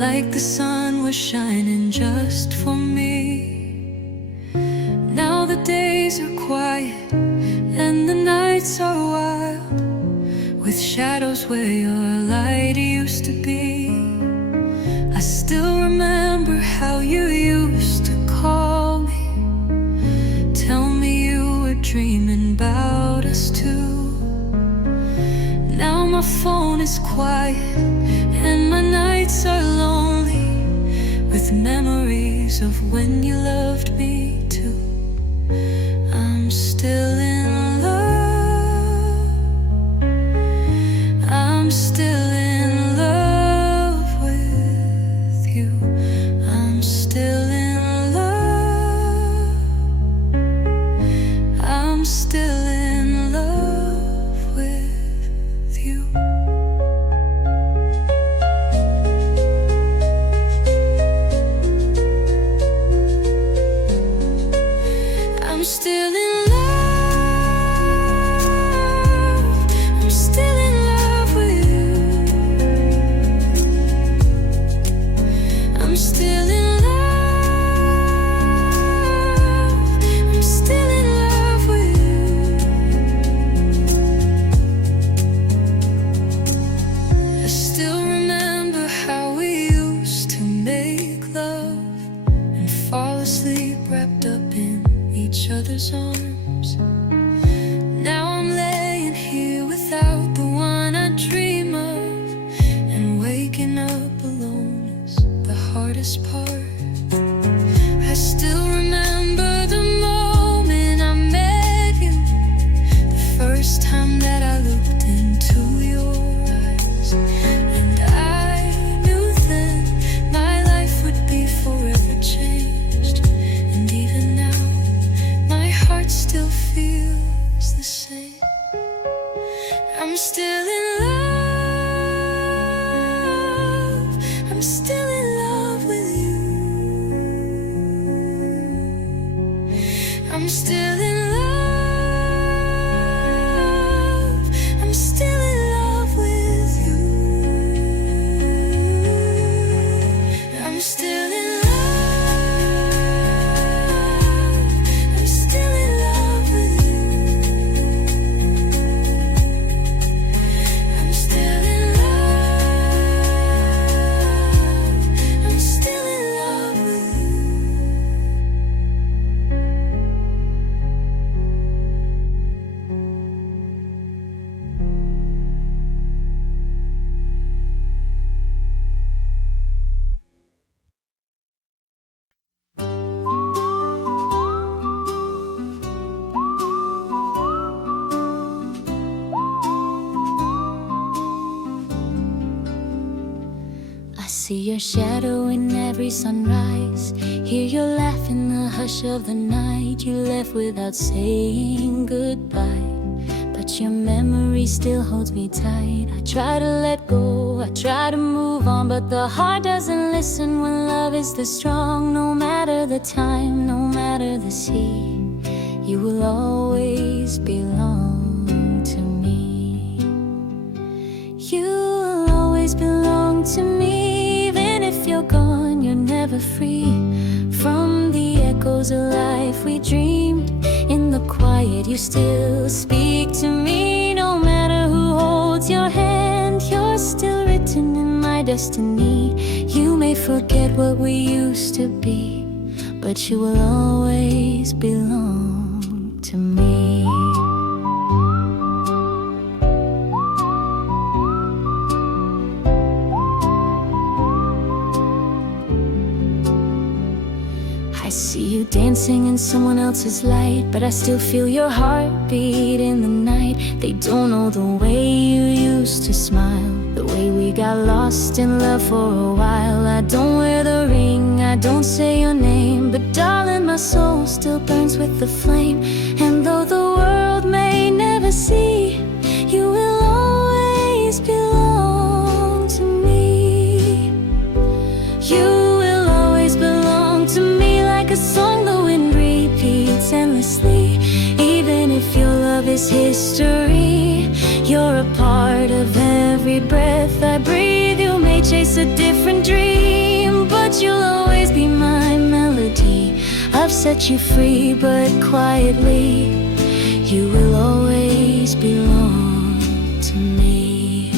like the sun was shining just for me. Now the days are quiet and the nights are wild, with shadows where your light used to be. I still remember how you used to call me, tell me you were dreaming about us too. Now my phone is quiet and my nights are lonely, with memories of when you loved me too. I'm still in love, I'm still in love with you. I'm still in love, I'm still in love with you. I'm still in love, I'm still in love with you. I'm still in love, I'm still in love with you. I still remember how we used to make love and fall asleep wrapped up in each other's arms. Now I'm laying here without the one I dream of, and waking up alone is the hardest part. I still remember the moment I met you, the first time that I looked into your eyes, and I knew then my life would be forever changed. And even now my heart still feels the same. I'm still in love, I'm still in love with you. I'm still in love, I'm still in love with you. I'm still in love, I'm still in love with you. I'm still in love, I'm still in love with you. I see your shadow in every sunrise, hear your laugh in the hush of the night. You left without saying goodbye, but your memory still holds me tight. I try to let go, I try to move on, but the heart doesn't listen when love is this strong. No matter the time, no matter the sea, you will always belong to me. You will always belong to me. Even if you're gone, you're never free from the echoes of life we dreamed. In the quiet, you still speak to me. No matter who holds your hand, you're still written in my destiny. You may forget what we used to be, but you will always belong to me. I see you dancing in someone else's light, but I still feel your heartbeat in the night. They don't know the way you used to smile, the way we got lost in love for a while. I don't wear the ring, I don't say your name, but darling, my soul still burns with the flame. And though the world may never see, you will always belong to me. You will always belong to me, like a song the wind repeats endlessly. Even if your love is history, you're a part of every breath I breathe. You may change chase a different dream, but you'll always be my melody. I've set you free, but quietly, you will always belong to me.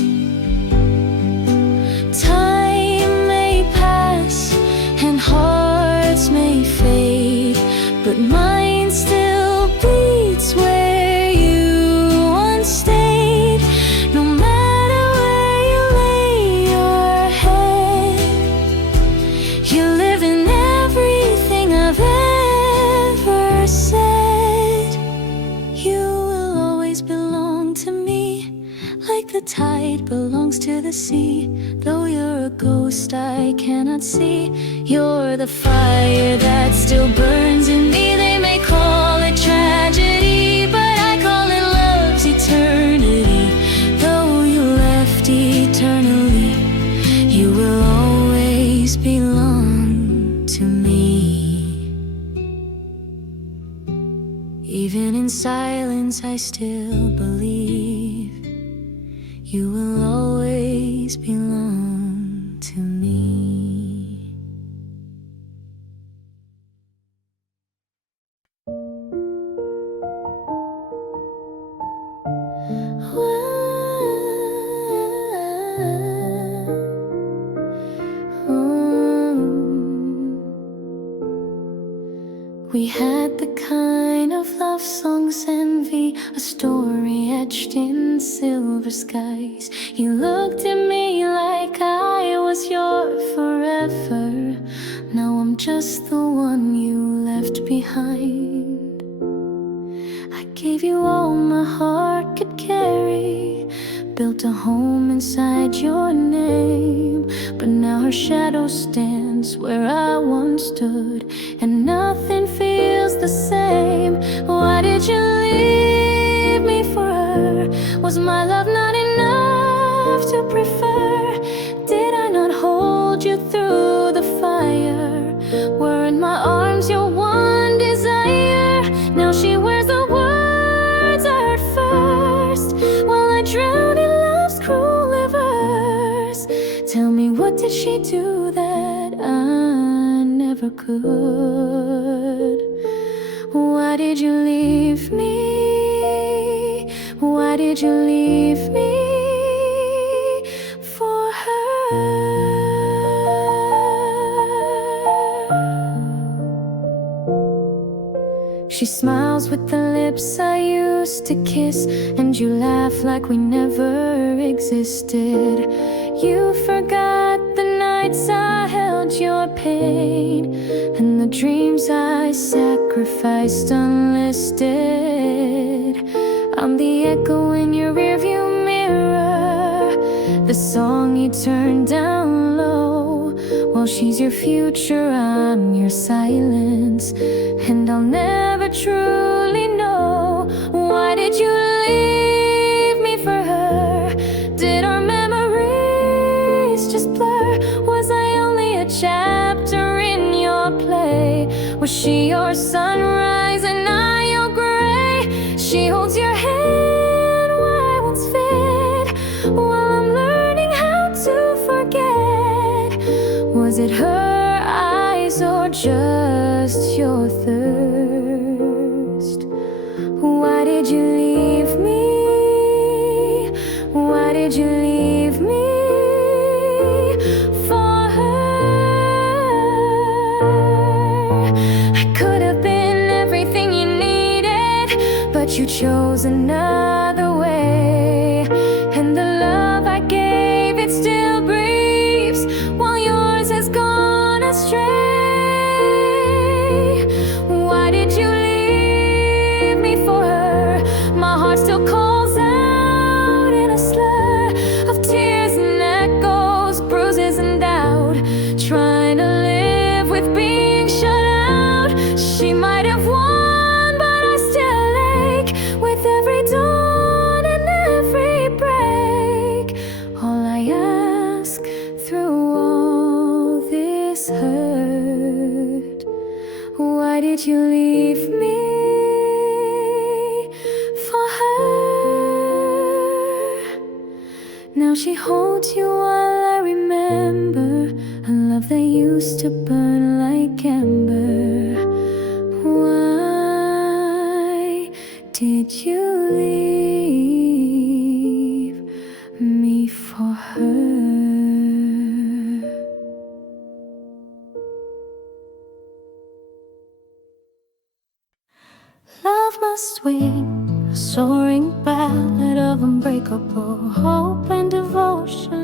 Time may pass and hearts may fade, but mine still beats where you once stayed. No matter where you lay your head, you live in everything I've ever said. You will always belong to me, like the tide belongs to the sea. Though you're a ghost I cannot see, you're the fire that still burns in me. They may call it tragedy, but I call it love's eternity. Though you left eternally, you will always belong to me. Even in silence I still believe you will always belong to me. We had the kind of love songs envy, a story etched in silver skies. You looked at me like I was your forever. Now I'm just the one you left behind. I gave you all my heart could carry, built a home inside your name. But now her shadow stands where I once stood, and nothing feels the same. Why did you leave me for her? Was my love not enough to prefer? Did I not hold you through the fire? Were in my arms your one desire? Now she wears the words I heard first, while I drown in love's cruel rivers. Tell me, what did she do that I never could? Why did you leave me? Why did you leave me for her? She smiles with the lips I used to kiss, and you laugh like we never existed. You forgot the nights I held your pain, and the dreams I sacrificed unlisted. I'm the echo in your rearview mirror, the song you turned down low. While she's your future, I'm your silence, and I'll never truly know. Why did you leave me for her? Did our memories just blur? Was I only a chapter in your play? Was she your sunrise and I your gray? She holds your hand where I once fit, while I'm learning how to forget. Was it her eyes or just your thirst? Why did you leave me? Why did you leave me for her? I could have been everything you needed, but you chose another way. And the love I gave, it still breathes, while yours has gone astray. Why did you leave me for her? My heart still calls out in a slur of tears and echoes, bruises and doubt, trying to live with being shut out. She might have won, but I still ache with every dawn and every break. All I ask through all this hurt, why did you leave me for her? Now she holds you while I remember used to burn like amber. Why did you leave me for her? Love must win, a soaring ballad of unbreakable hope and devotion.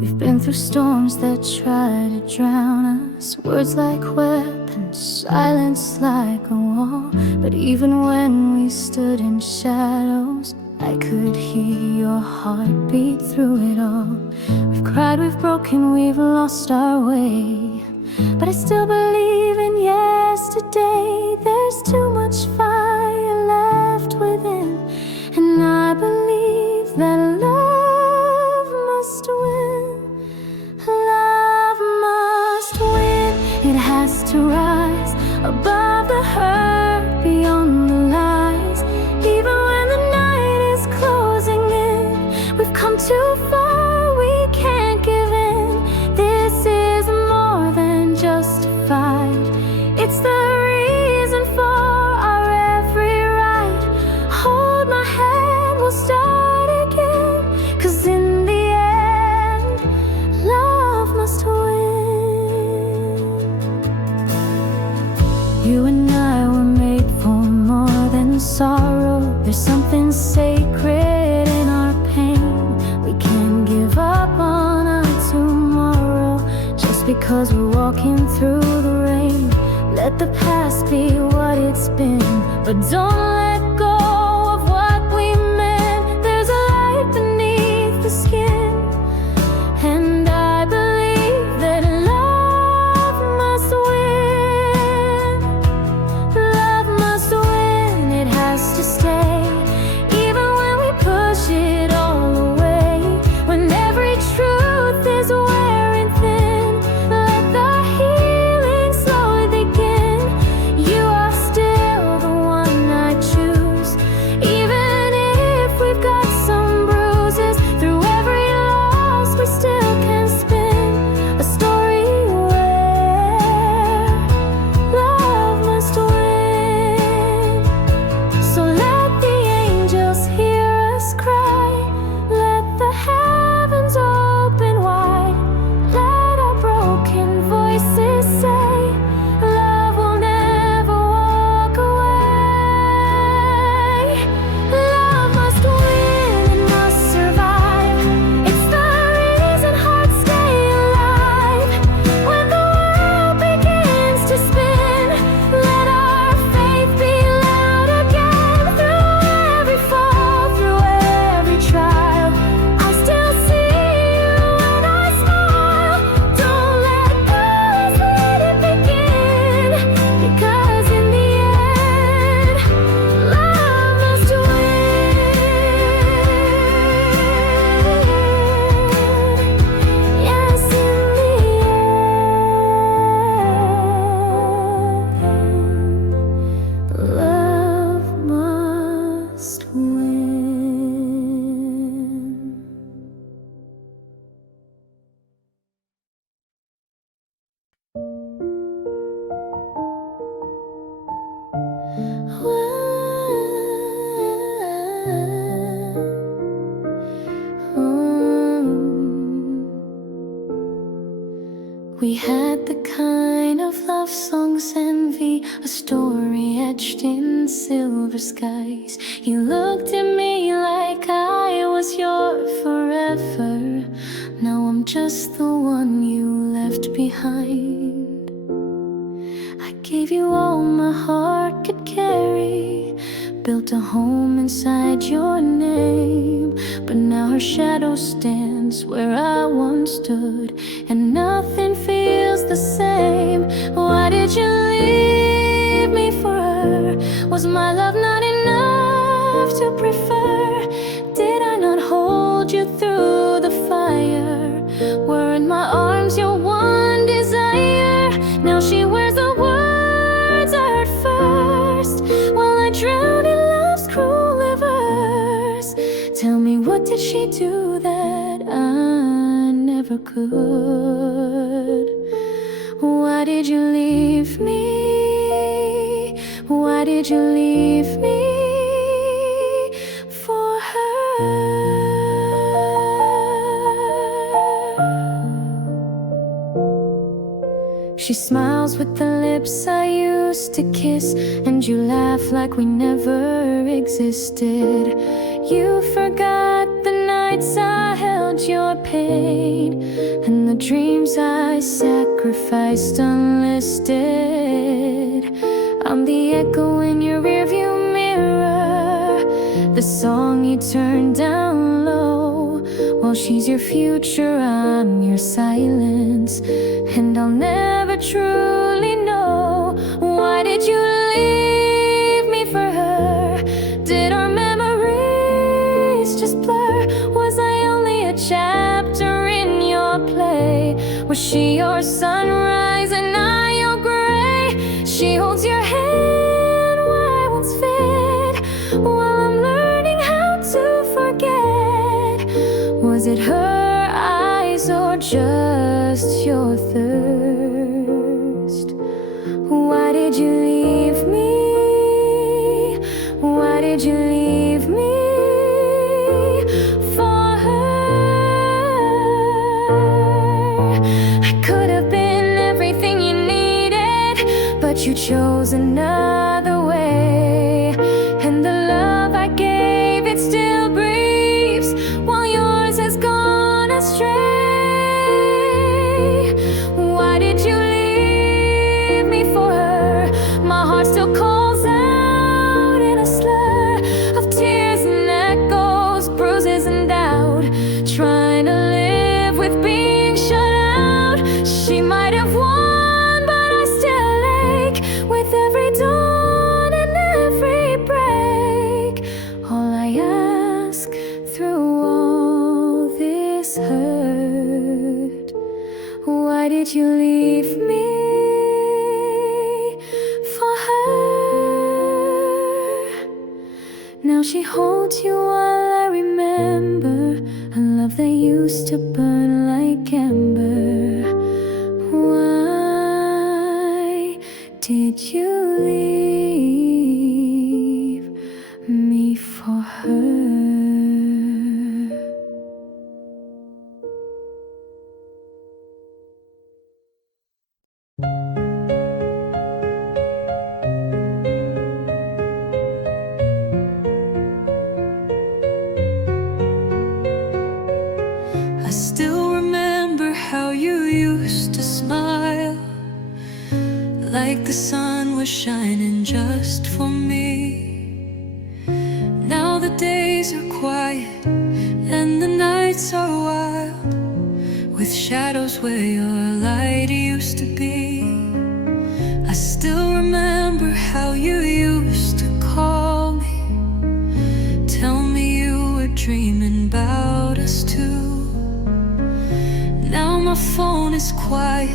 We've been through storms that try to drown us, words like weapons, silence like a wall. But even when we stood in shadows, I could hear your heartbeat through it all. We've cried, we've broken, we've lost our way, but I still believe in yesterday. There's too much fire left within, and I believe that love must win. Love must win. It has to rise above the hurt, beyond the lies. Even when the night is closing in, we've come too far, we can't give in. This is more than just a fight, it's the reason for our every right. Hold my hand, we'll start again, 'cause in the end, love must win. You and I were made for more than sorrow. There's something sacred in our pain. We can't give up on our tomorrow just because we're walking through the rain. Let the past be what it's been, but don't let go of what we meant. There's a light beneath the skin, and I believe that love must win. Love must win, it has to stay. Even when we push it all away, when every truth is wearing thin, let the healing slowly begin. You are still the one I choose, even if we've got some bruises. Through every loss we still can spin a story where love must win. So let the angels hear us cry, let the heavens open wide. Let our broken voices say, love will never walk away. Love must win, it must survive. It's the reason hearts stay alive. When the world begins to spin, let our faith be loud again. Through every fall, through every trial, I still see you when I smile. Don't let go, let it begin, because in the end, love must win. Yes, in the end, love must win. We had the kind of love songs envy, a story etched in silver skies. You looked at me like I was your forever. Now I'm just the one you left behind. I gave you all my heart could carry, built a home inside your name. But now her shadow stands where I once stood, and nothing feels the same. Why did you leave me for her? Was my love not enough to prefer? Did I not hold you through the fire? Were in my arms your one desire? Now she wears the words I heard first, while I drown in love she do that I never could? Why did you leave me? Why did you leave me for her? She smiles with the lips I used to kiss, and you laugh like we never existed. You forgot the nights I held your pain, and the dreams I sacrificed unlisted. I'm the echo in your rearview mirror, the song you turned down low. While she's your future, I'm your silence, and I'll never truly know. Why did you leave me for her? Did our memories just blur? Was I only a chapter in your play? Was she your sunrise and I your gray? She holds your hand where I once fit, while I'm learning how to forget. Was it her eyes or just your thirst? Why did you leave me? Why did you leave me for her? I could have been everything you needed, but you chose another way. And the love I gave, it still breathes, while yours has gone astray. Why did you leave me for her? My heart still calls out in a slur of tears and echoes, bruises and doubt, trying to live with being shut out. She might have won, but I still ache with every dawn and every break. All I ask through all this hurt, why did you leave me for her? Now she holds you while I remember a love that used to burn like ember. Why did you leave me for her? I still remember how you used to smile, like the sun was shining just for me. Now the days are quiet and the nights are wild, with shadows where your light used to be. I still remember how you used to call me, tell me you were dreaming about us too. Now my phone is quiet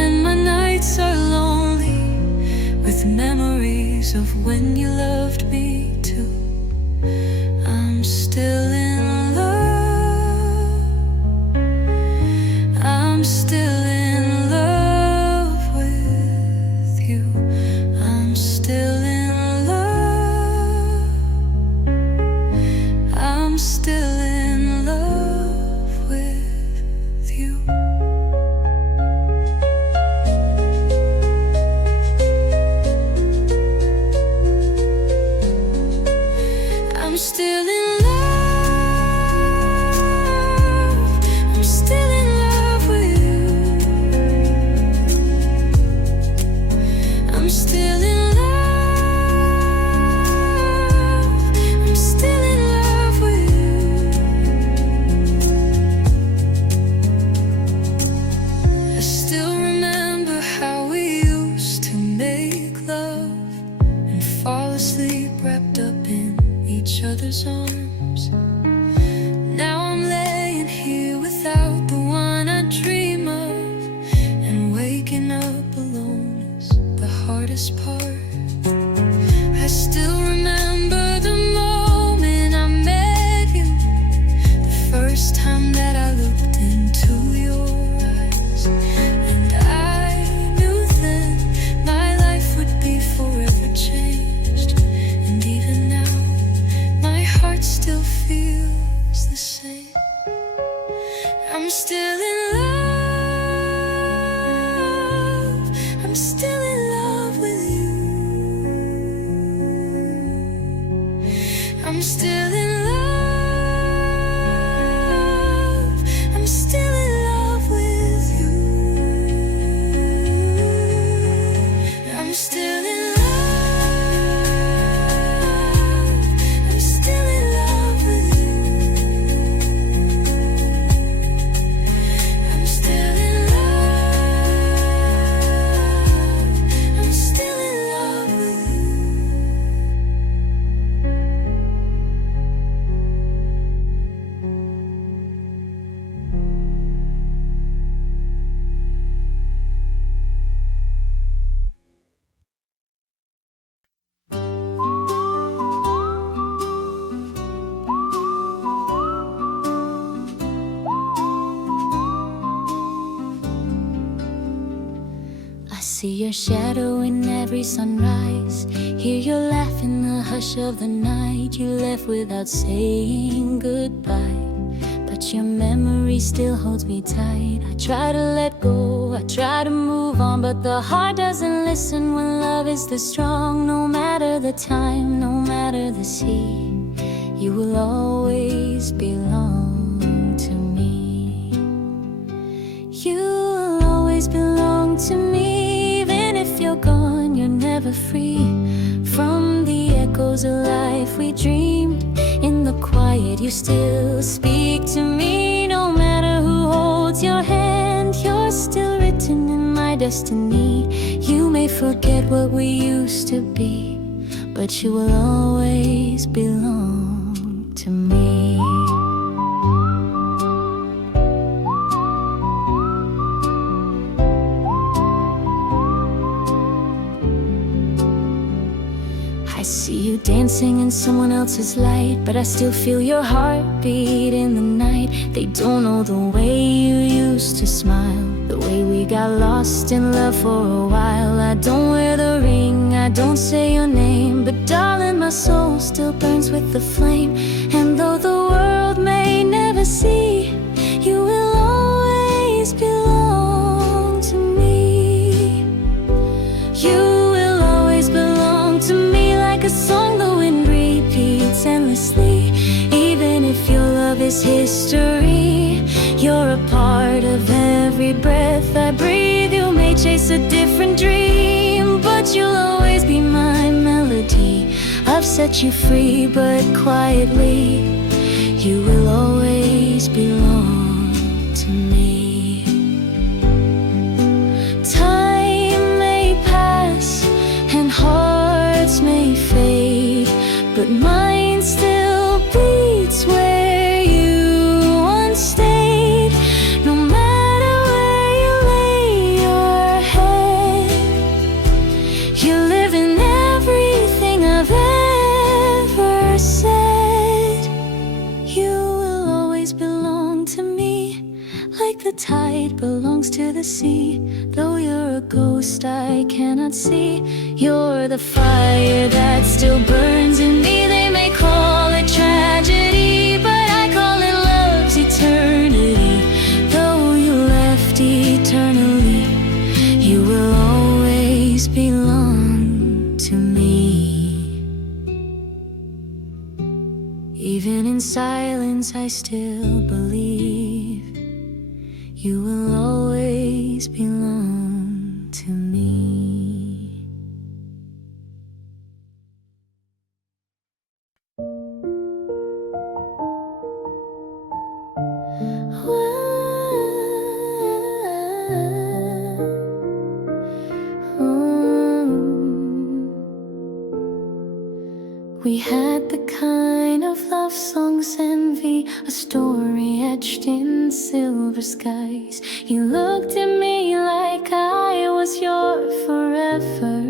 and my nights are lonely, with memories of when you loved me too. I'm still in love, I'm still in love with you. I'm still in love, I'm still in love with you. I'm still in love, I'm still in love with you. I'm still in love, I'm still in love with you. I still remember how we used to make love and fall asleep wrapped up in each other's arms. Now I'm laying here without the one I dream of, and waking up alone is the hardest part. I still remember the moment I met you, I'm still in love. I'm still in love with you. I'm still in love. I'm still in love with you. I'm still in love. I'm still in love with you. I see your shadow in every sunrise. Hear your laugh in the hush of the night. You left without saying goodbye, but your memory still holds me tight. I try to let go, I try to move on, but the heart doesn't listen when love is this strong. No matter the time, no matter the sea, you will always belong to me. You will always belong to me. Even if you're gone, you're never free from the echoes of life we dreamed. In the quiet, you still speak to me. No matter who holds your hand, you're still written in my destiny. You may forget what we used to be, but you will always belong to me. I see you dancing in someone else's light, but I still feel your heartbeat in the night. They don't know the way you used to smile, the way we got lost in love for a while. I don't wear the ring, I don't say your name, but darling, my soul still burns with the flame. And though the world may never see, you will always belong to me. You will always belong to me. Like a song the wind repeats endlessly. Even if your love is history, you're a part of every breath I breathe. You may chase a different dream, but you'll always be my melody. I've set you free, but quietly, you will always belong to me. Time may pass and hearts may fade, but mine still beats where you once stayed. No matter where you lay your head, you live in everything I've ever said. You will always belong to me, like the tide belongs to the sea. Though you're a ghost I cannot see, you're the fire that still burns in me. They may call it tragedy, but I call it love's eternity. Though you left eternally, you will always belong to me. Even in silence I still believe you will always belong to me. We had the kind of love songs envy, a story etched in silver skies. You looked at me like I was your forever.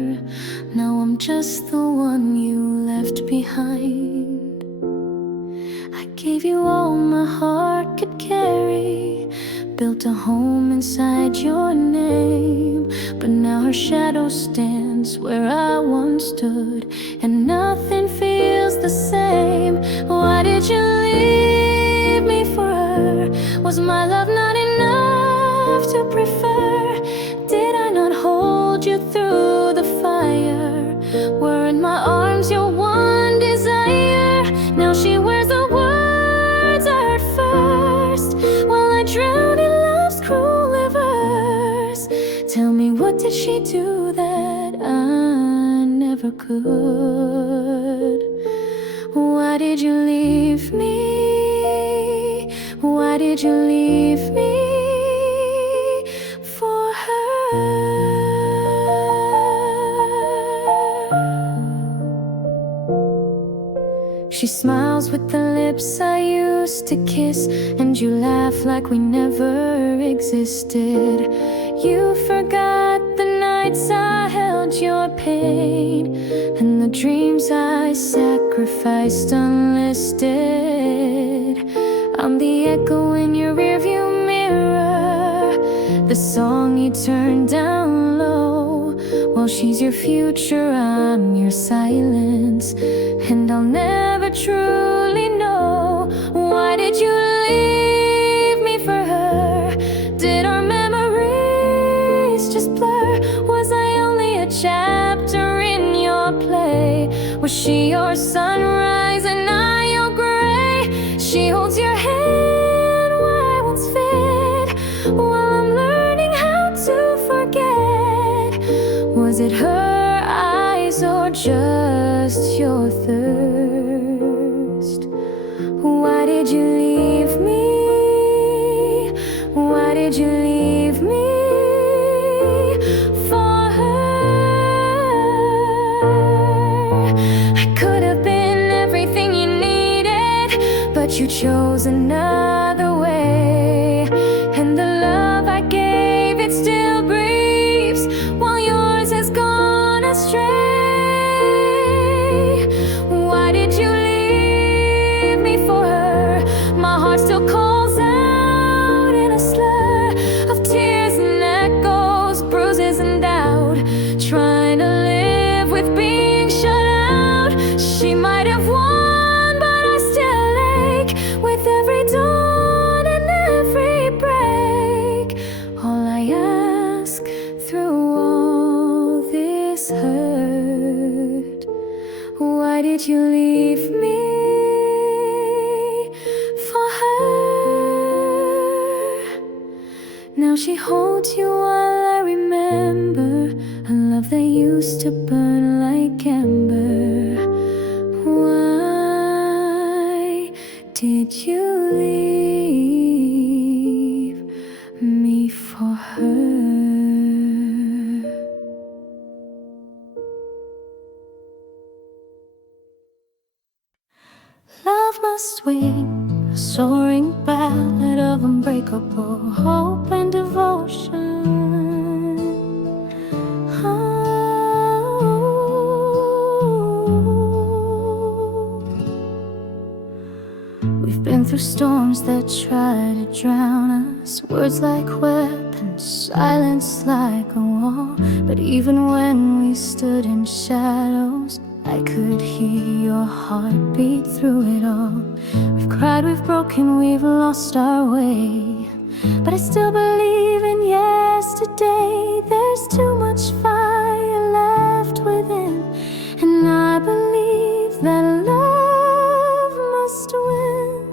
Now I'm just the one you left behind. I gave you all my heart could carry, built a home inside your name. But now her shadow stands where I once stood, and nothing feels the same. Why did you leave me for her? Was my love not enough to prefer? Did I not hold you through the fire? Were in my arms your one desire? do that I never could. Why did you leave me? Why did you leave me for her? She smiles with the lips I used to kiss, and you laugh like we never existed. You forgot the nights I held your pain, and the dreams I sacrificed unlisted. I'm the echo in your rearview mirror, the song you turned down low. While she's your future, I'm your silence, and I'll never truly know. Why did you leave me for her? Did our memories just blur? Was I only a chapter in your play? Was she your sunrise and I your gray? She holds your hand where I once fit, while I'm learning how to forget. Was it her eyes or just your thirst? Why did you leave me? Why did you leave me for her? I could have been everything you needed, but you chose another way. And the love I gave, it still breathes, while yours has gone astray. Why did you leave me for her? My heart still calls out in a slur of tears and echoes, bruises and doubt, trying to live with being shut out. She might have won, but I still ache with every dawn and every break. All I ask through all this hurt, why did you leave me for her? Now she holds you while I remember a love that used to burn like ember. Why did you leave me for her? Love must win, a soaring ballad of unbreakable hope and devotion. We've been through storms that try to drown us, words like weapons, silence like a wall. But even when we stood in shadows, I could hear your heartbeat through it all. We've cried, we've broken, we've lost our way, but I still believe in yesterday. There's too much fire left within, and I believe that love must win.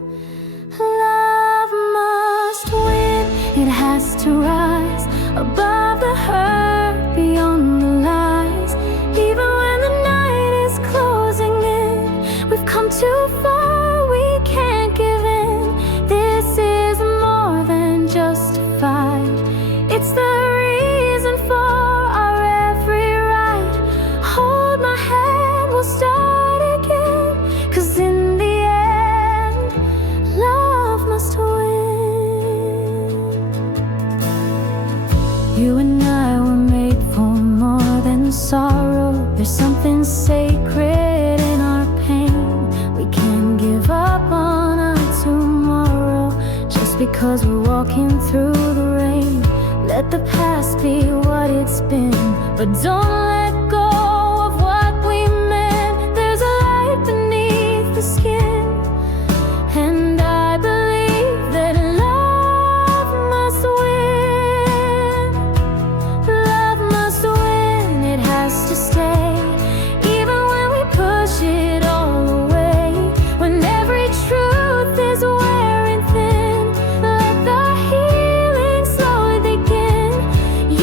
Love must win. It has to rise above the hurt, beyond the lies. Even when the night is closing in, we've come too far, we can't give in. This is more than just a fight, it's the reason for our every right. Hold my hand, we'll start again, 'cause in the end, love must win. You and I were made for more than sorrow. There's something sacred in our pain. We can't give up on our tomorrow just because we're walking through the rain. Let the past be what it's been, but don't let go of what we meant. There's a light beneath the skin, and I believe that love must win. Love must win, it has to stay, even when we push it all away. When every truth is wearing thin, let the healing slowly begin.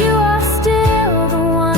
You are still the one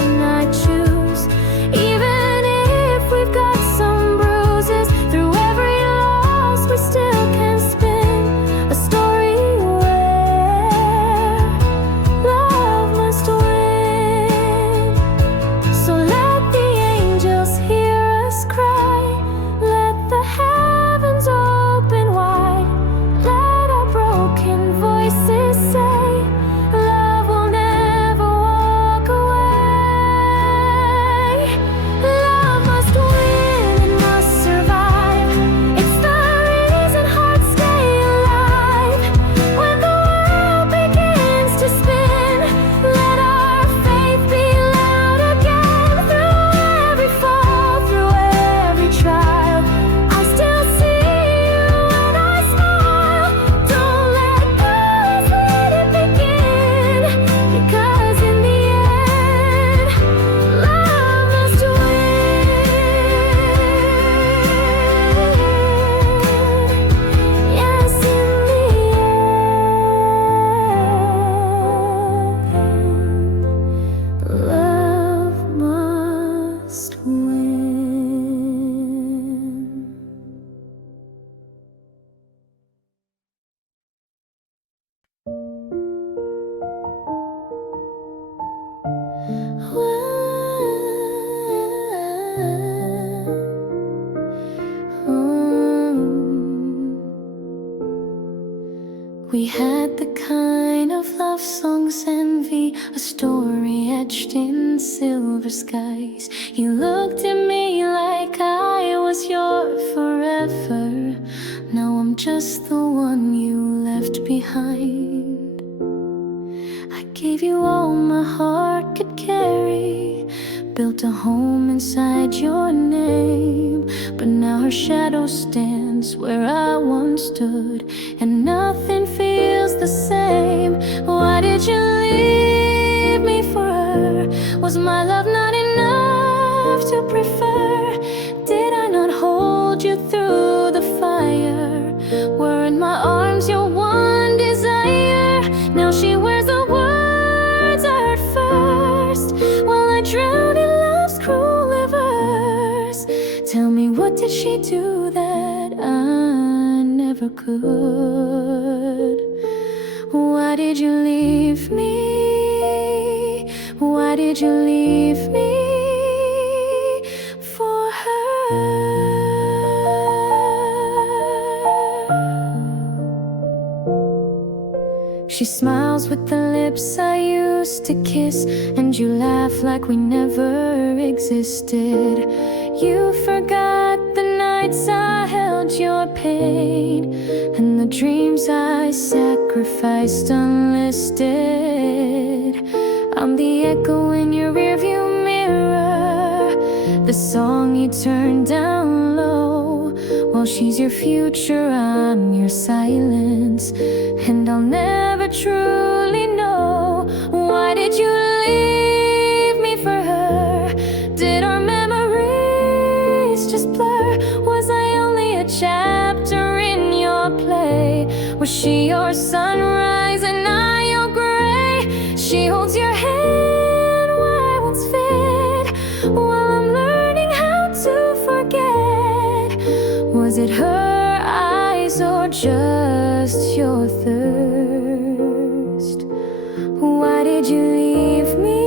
We had the kind of love songs envy, a story etched in silver skies. You looked at me like I was your forever. Now I'm just the one you left behind. I gave you all my heart could carry, built a home inside your name. But now her shadow stands where I once stood, and nothing feels the same. Why did you leave me for her? Was my love not enough to prefer? Did I not hold you through the fire? Were in my arms your one desire? Now she wears the words I heard first, while I drown in love's cruel rivers. Tell me, what did she do that I never could? Why did you leave me? Why did you leave me for her? She smiles with the lips I used to kiss, and you laugh like we never existed. You forgot the nights I held your pain, and the dreams I sacrificed unlisted. I'm the echo in your rearview mirror, the song you turned down low. While she's your future, I'm your silence, and I'll never truly know. Why did you leave me for her? Did our memories just blur? Was I only a chapter in your play? Was she your sunrise and I your gray? She holds your hand where I once fit, while I'm learning how to forget. Was it her eyes or just your thirst? Why did you leave me?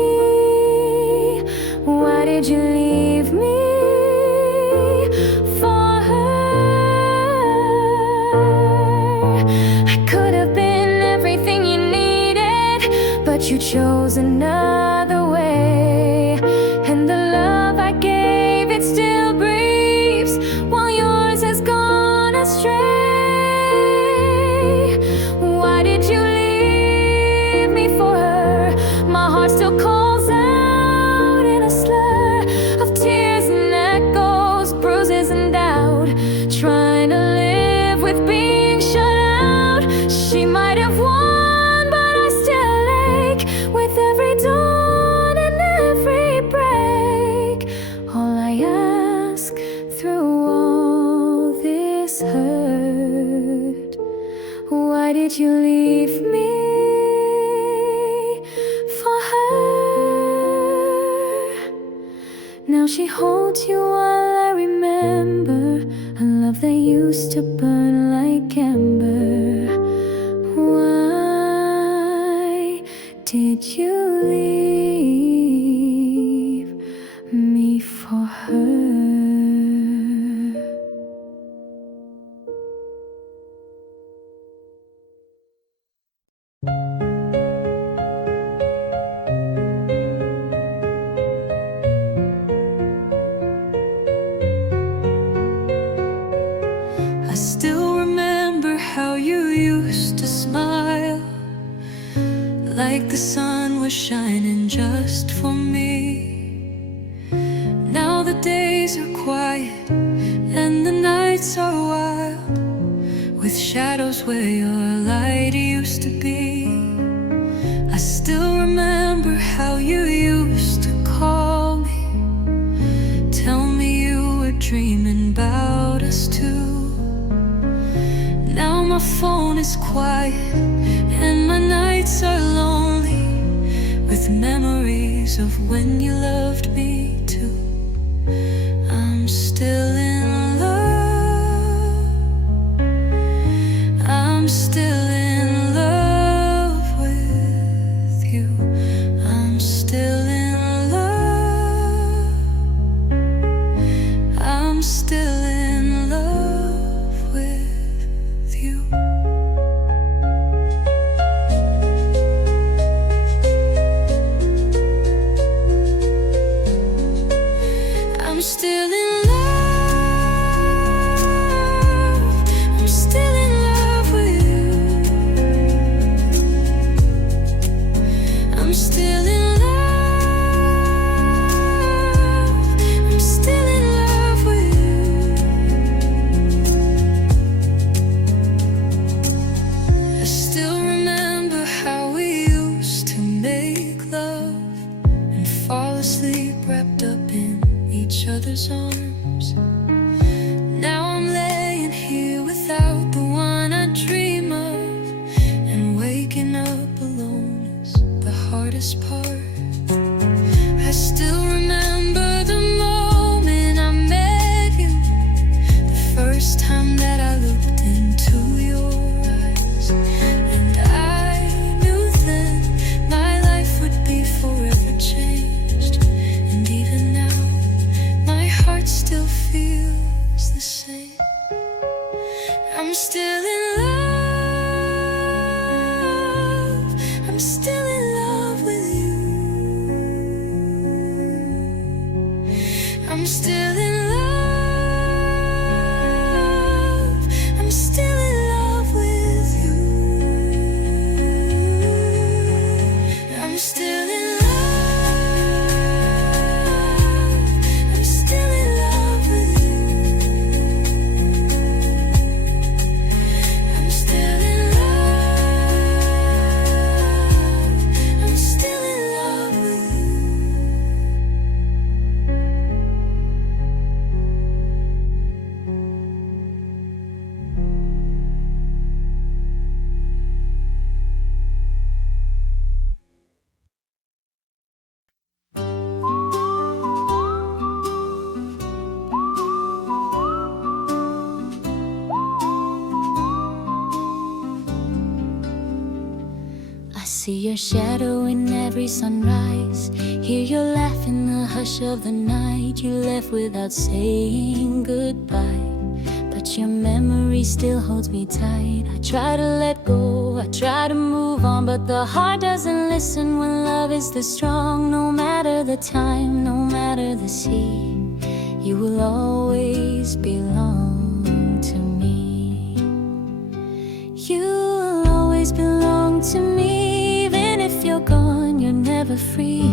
Why did you leave me for her? I could have been everything you needed, but you chose another way. And the love I gave, it still breathes, while yours has gone astray. Why did you leave me for her? My heart still calls out in a slur of tears and echoes, bruises and doubt, trying to live with being shut out. She might have won, but I still ache with every dawn and every break. All I ask through all this hurt, why did you leave me for her? Now she holds you while I remember a love that used to burn like ember. Why did you leave me for her? I still remember how you used to smile, like the sun was shining just for me. Now the days are quiet and the nights are wild, with shadows where your light used to be. I still remember how you used to call me, tell me you were dreaming about us too. Now my phone is quiet and my nights are lonely, with memories of when you loved me too. I'm still in love, I'm still in love with you. I'm still in love, I'm still in love with you. arms. Now I'm laying here without the one I dream of, and waking up alone is the hardest part. I still remember the moment I met you, the first time that I looked into your eyes. And I knew then my life would be forever changed. And even now, my heart still feels the same. I'm still in love. I'm still in love with you. I'm still in love. I'm still in love with you. I'm still in love. I'm still in love with you. I'm still in love. I'm still in love with you. I see your shadow in every sunrise. Hear your laugh in the hush of the night. You left without saying goodbye, but your memory still holds me tight. I try to let go, I try to move on, but the heart doesn't listen when love is this strong. No matter the time, no matter the sea, you will always belong to me. You will always belong to me. Even if you're gone, you're never free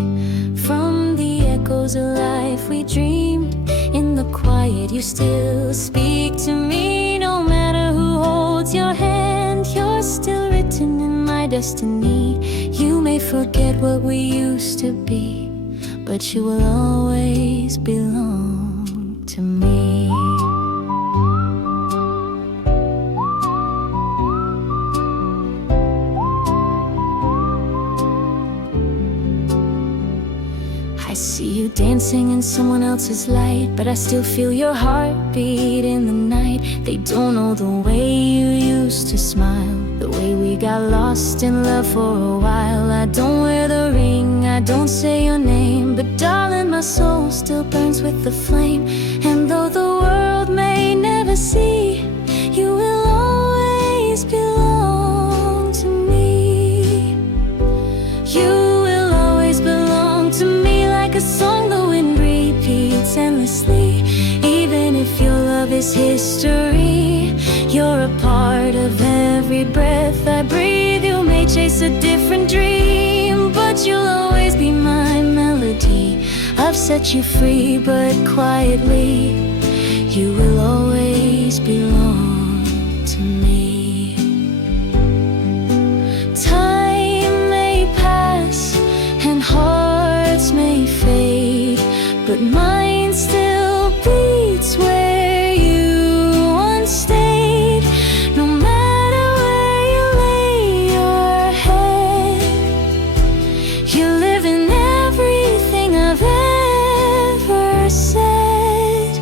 from the echoes of life we dreamed. In the quiet, you still speak to me. No matter who holds your hand, you're still written in my destiny. You may forget what we used to be, but you will always belong to me. I see you dancing in someone else's light, but I still feel your heartbeat in the night. They don't know the way you used to smile, the way we got lost in love for a while. I don't wear the ring, I don't say your name, but darling, my soul still burns with the flame. And though the world may never see, you will always belong to me. You will always belong to me, like a song the wind repeats endlessly. Even if your love is history, you're a part of every breath I breathe. You may chase a different dream, but you'll always be my melody. I've set you free, but quietly, you will always belong to me. Time may pass and hearts may fade, but mine still beats where you once stayed. No matter where you lay your head, you live in everything I've ever said.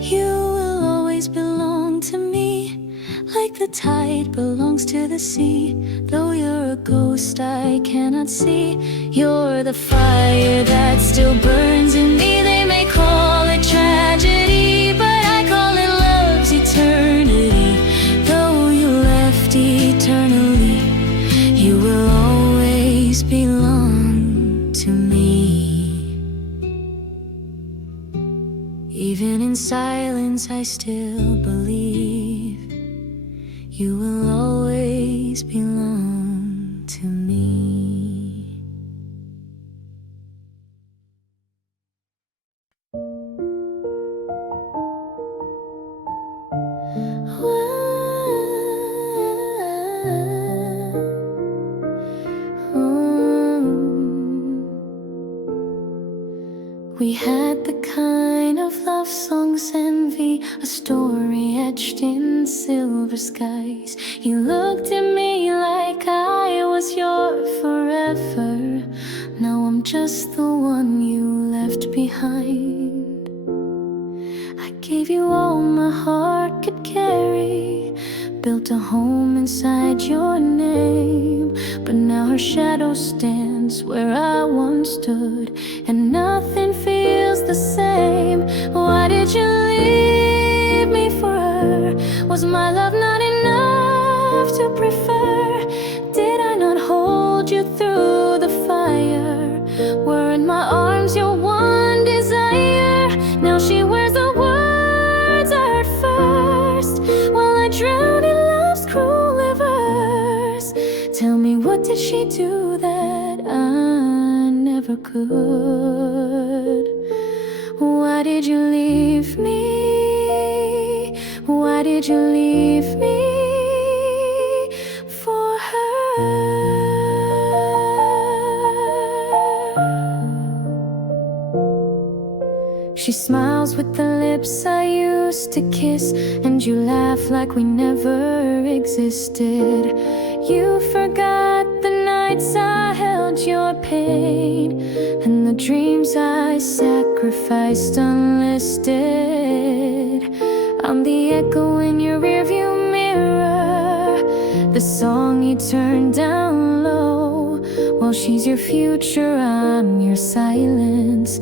You will always belong to me, like the tide belongs to the sea. Though you're a ghost I cannot see, you're the fire that still burns in me. They may call it tragedy, but I call it love's eternity. Though you left eternally, you will always belong to me. Even in silence I still believe you will always belong to me. We had the kind of love song's envy, a story etched in silver skies. You looked at me like I was your forever. Now I'm just the one you left behind. I gave you all my heart could carry, built a home inside your name. But now her shadow stands where I once stood, and nothing feels the same. Why did you leave me for her? Was my love not enough to prefer? Did I not hold you through the fire? Were in my arms your one desire? Now she wears the words I heard first, while I drown in love's cruel rivers. Tell me, what did she do that I never could? Why did you leave me? Why did you leave me for her? She smiles with the lips I used to kiss, and you laugh like we never existed. You forgot the nights I held your pain, and the dreams I sacrificed unlisted. I'm the echo in your rearview mirror, the song you turned down low. While she's your future, I'm your silence,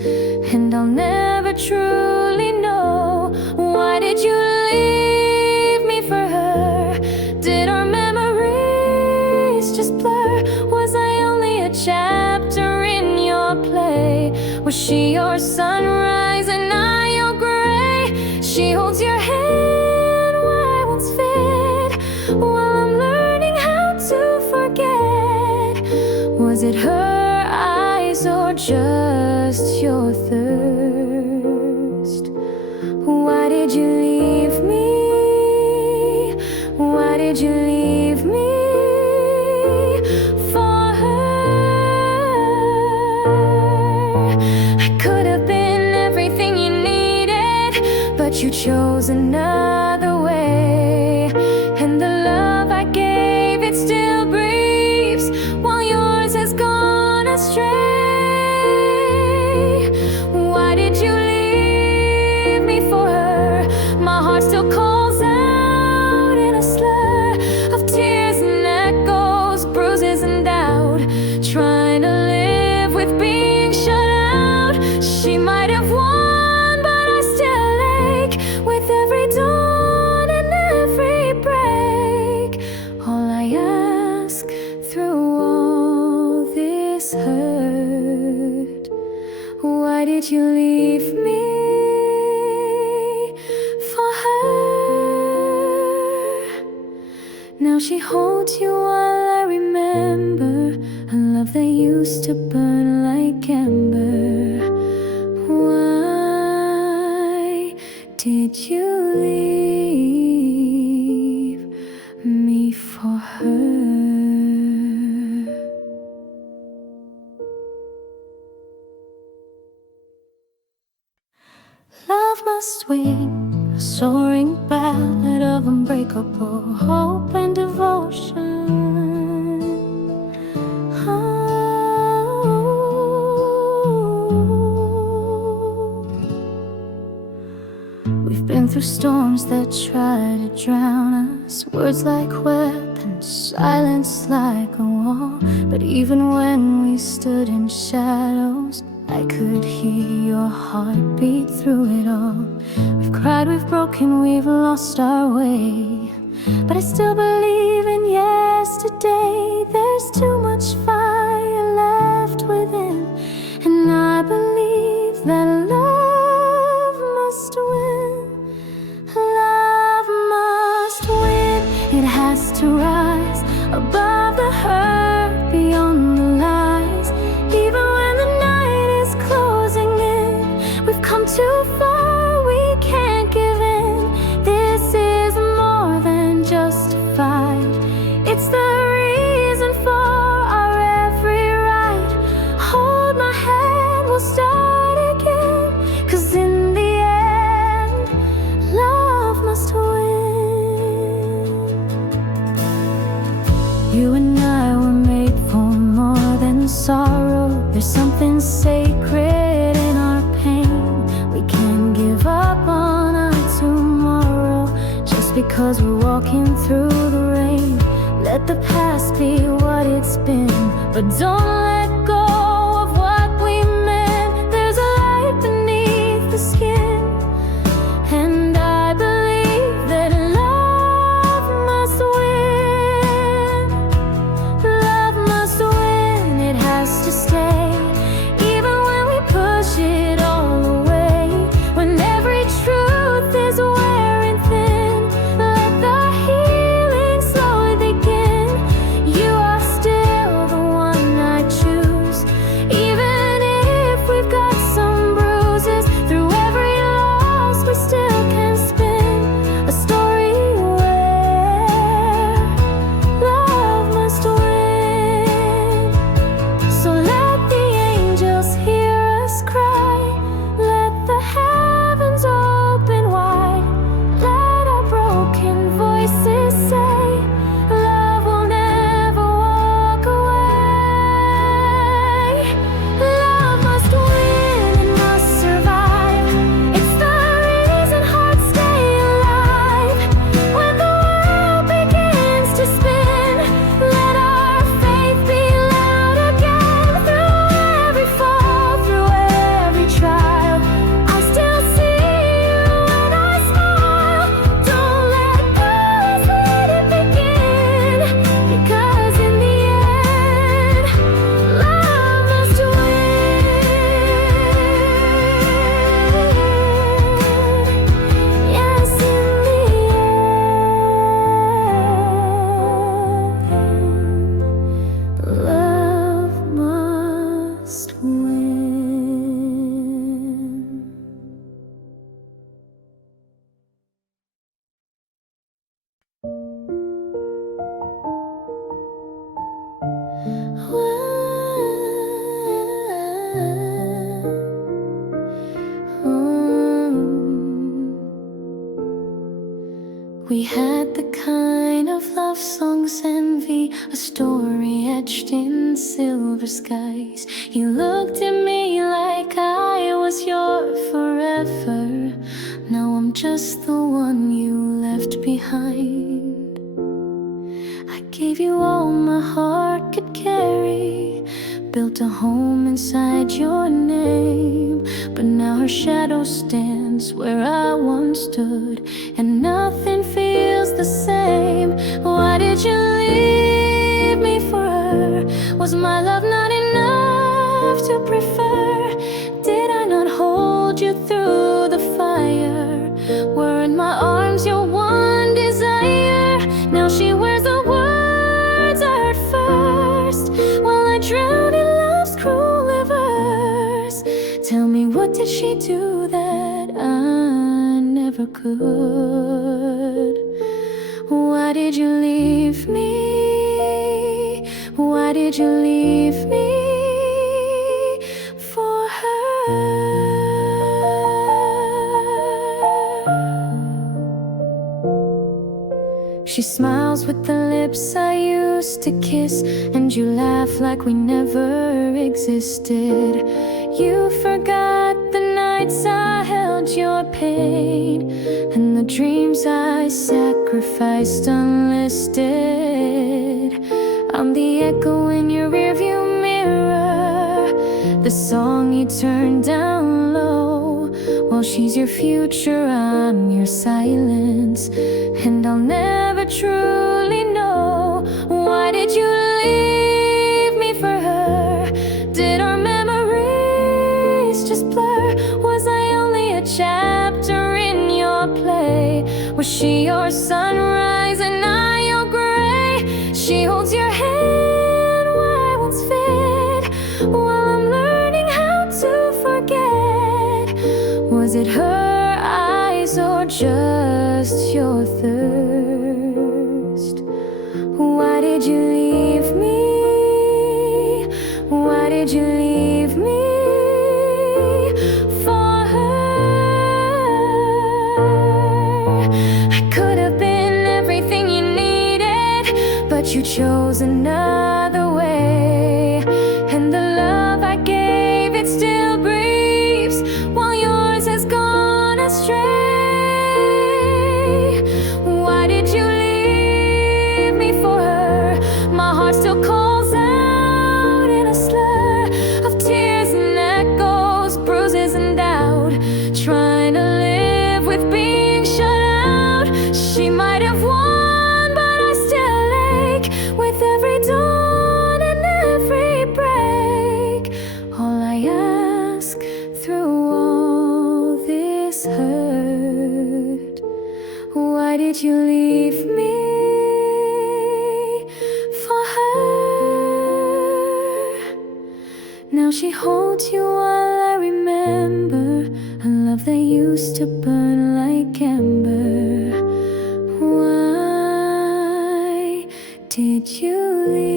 and I'll never truly know. Why did you leave me for her? Did our memories just blur? Was I only a chapter in your play? Was she your sunrise and I your gray? She holds your hand where I once fit, while I'm learning how to forget. Was it her eyes or just your thirst? Why did you leave me? Why did you leave me for her? I could have been everything you needed, but you chose another way. And the love I gave, it still breathes, while yours has gone astray. Why did you leave me for her? My heart still calls out in a slur of tears and echoes, bruises and doubt, trying to live with being shut out. She might have won, but I still ache with every dawn and every break. All I ask through all this hurt, why did you leave me for her? Now she holds you while I remember a love that used to burn like ember. Why did you leave me for her? Love must win, a soaring ballad of unbreakable hope and devotion. We've been through storms that try to drown us, words like weapons, silence like a wall. But even when we stood in shadows, I could hear your heartbeat through it all. We've cried, we've broken, we've lost our way, but I still believe in yesterday. There's too much fire left within, and I believe that love must win. Love must win. It has to rise above the hurt, beyond the lies. Even when the night is closing in, we've come too far, we can't give in. This is more than just a fight, it's the reason for our every right. Hold because we're walking through the rain. Let the past be what it's been, but don't let go of what we meant. There's a light beneath the skin, and I believe that love must win. Love must win, it has to stay, even when we push it all away. When every truth is wearing thin, let the healing slowly begin. You are still the one I choose, even if we've got some bruises. Through every loss we still can spin a story where love must win. So let the angels hear us cry, let the heavens open wide, let our broken voices say, love will never walk away. Love must win and must survive. It's the reason hearts stay alive. When the world begins to spin, let our faith be loud again. Through every fall, through every trial, I still see you when I smile. Don't let go, let it begin, because in the end, love must win. Yes, in the end, love must win. We had the kind of love songs envy, a story etched in silver skies. You looked at me like I was your forever. Now I'm just the one you left behind. I gave you all my heart could carry, built a home inside your name. But now her shadow stands where I once stood, and nothing feels the same. Why did you leave me for her? Was my love not enough to prefer? Did I not hold you through the fire? Were in my arms your one desire? Now she wears the words I heard first, while I drown in love's cruel reverse. Tell me, what did she do that I never could? Why did you leave me? Why did you leave me for her? She smiles with the lips I used to kiss, and you laugh like we never existed. You forgot the nights I held your pain, and the dreams I sacrificed unlisted. I'm the echo in your rearview mirror, the song you turned down low. While she's your future, I'm your silence, and I'll never truly know. Why did you leave me for her? Did our memories just blur? Was I only a chapter in your play? Was she your sunrise and I your gray? She holds your hand where I once fit, while I'm learning how to forget. Was it her eyes or just your thirst? Why did you leave me? Why did you leave me for her? I could have been everything you needed, but you chose another way. And the love I gave, it still breathes, while yours has gone astray. Why Why did you leave me for her? Now she holds you while I remember a love that used to burn like ember. Why did you leave?